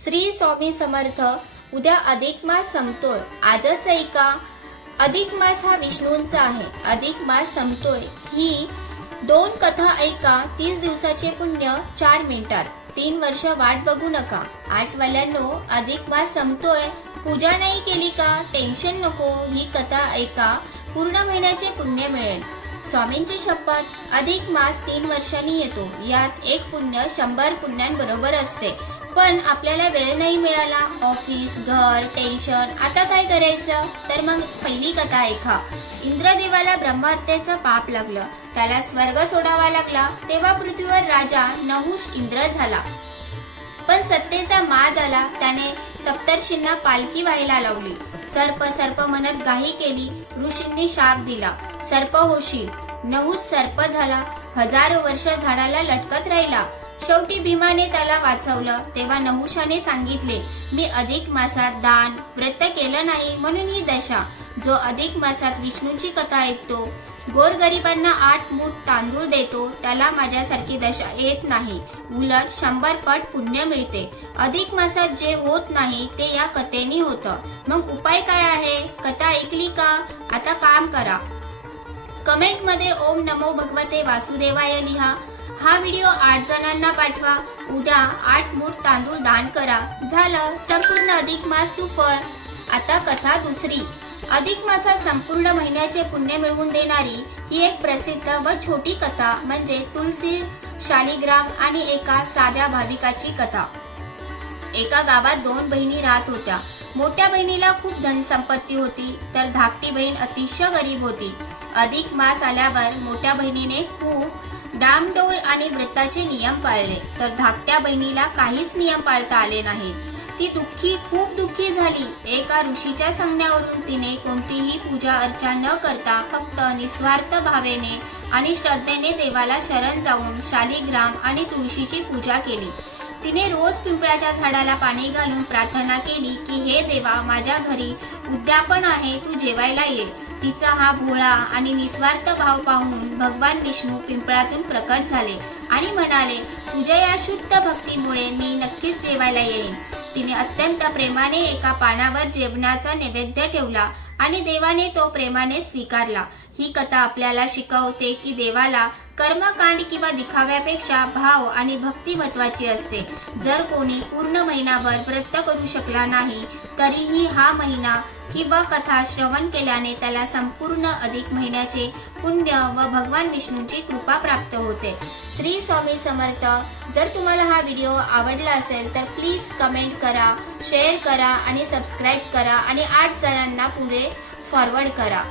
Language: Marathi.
श्री स्वामी समर्थ. उद्या अधिक मास संपतोय. आजच ऐका. अधिक मास हा विष्णूंचा आहे. अधिक मास संपतोय ही 2 कथा ऐका. 30 दिवसाचे पुण्य 4 मिनिटात. 3 वर्ष वाट बघू नका. आठवल्यांनो, अधिक मास संपतोय. पूजा नाही केली का? टेन्शन नको. ही कथा ऐका. पूर्ण महिन्याचे पुण्य मिळेल. स्वामींची शपथ. अधिक मास 3 वर्षांनी येतो. यात एक पुण्य 100 पुण्यांबरोबर असते. पण आपल्याला वेळ नाही मिळाला. ऑफिस, घर, टेन्शन. आता काय करायचं? तर मग पहिली कथा ऐका. इंद्रदेवाला ब्रह्महत्येचं पाप लागलं. त्याला स्वर्ग सोडावा लागला. तेव्हा पृथ्वीवर राजा नहुष इंद्र झाला. पण सत्तेचा माज आला. त्याने सप्तर्षींना पालखी व्हायला लावली. सर्प सर्प म्हणत घाई केली. ऋषींनी शाप दिला, सर्प होशील. नहुष सर्प झाला. हजारो वर्ष झाडाला लटकत राहिला. शेवटी भीमाने त्याला वाचवलं. तेव्हा नहुषाने सांगितले, मी अधिक मासात दान व्रत केलं नाही म्हणून ही दशा. जो अधिक मासात विष्णूची कथा ऐकतो, गोरगरिबांना 8 मूठ तांदूळ देतो, त्याला माझ्यासारखी दशा येत नाही. उलट 100 पट पुण्य मिळते. अधिक मासात जे होत नाही ते या कथेने होतं. मग उपाय काय आहे? कथा ऐकली का? आता काम करा. कमेंट मध्ये ओम नमो भगवते वासुदेवाय लिहा. हा व्हिडिओ 8 जणांना पाठवा. उद्या 8 मूठ तांदूळ दान करा. झालं, संपूर्ण अधिक मास सुफळ. आता कथा दुसरी. अधिक मासात संपूर्ण महिन्याचे पुण्य मिळवून देणारी ही एक प्रसिद्ध व छोटी कथा म्हणजे तुलसी, शालिग्राम आणि एका साध्या भाविकाची कथा. एका गावात 2 बहिणी राहत होत्या. मोठ्या बहिणीला खूप धनसंपत्ती होती, तर धाकटी बहीण अतिशय गरीब होती. अधिक मास आल्यावर मोठ्या बहिणीने खूप डामडोल आणि व्रताचे नियम पाळले, तर धाकट्या बहिणीला काहीच नियम पाळता आले नाही. ती खूप दुःखी झाली. एका ऋषीच्या सांगण्यावरून तिने कोणतीही पूजा अर्चा न करता फक्त निस्वार्थ भावेने आणि श्रद्धेने देवाला शरण जाऊन शालिग्राम आणि तुळशीची पूजा केली. तिने रोज पिंपळाच्या झाडाला पाणी घालून प्रार्थना केली की हे देवा, माझ्या घरी उद्यापन आहे, तू जेवायला ये. तिचा हा भोळा आणि निस्वार्थ भाव पाहून भगवान विष्णू पिंपळातून प्रकट झाले आणि म्हणाले, तुझ्या या शुद्ध भक्तीमुळे मी नक्कीच जेवायला येईन. तिने अत्यंत प्रेमाने एका पानावर जेवणाचा नैवेद्य ठेवला आणि देवाने तो प्रेमाने स्वीकारला. ही कथा आपल्याला शिकवते की देवाला कर्मकांड किंवा दिखाव्यापेक्षा भाव आणि भक्ती महत्वाची असते. जर कोणी पूर्ण महिनाभर व्रत करू शकला नाही तरीही हा महिना किंवा कथा श्रवण केल्याने त्याला संपूर्ण अधिक महिन्याचे पुण्य व भगवान विष्णूंची कृपा प्राप्त होते. श्री स्वामी समर्थ. जर तुम्हाला हा व्हिडिओ आवडला असेल तर प्लीज कमेंट करा, शेअर करा आणि सबस्क्राईब करा आणि 8 जणांना पुढे फॉरवर्ड करा.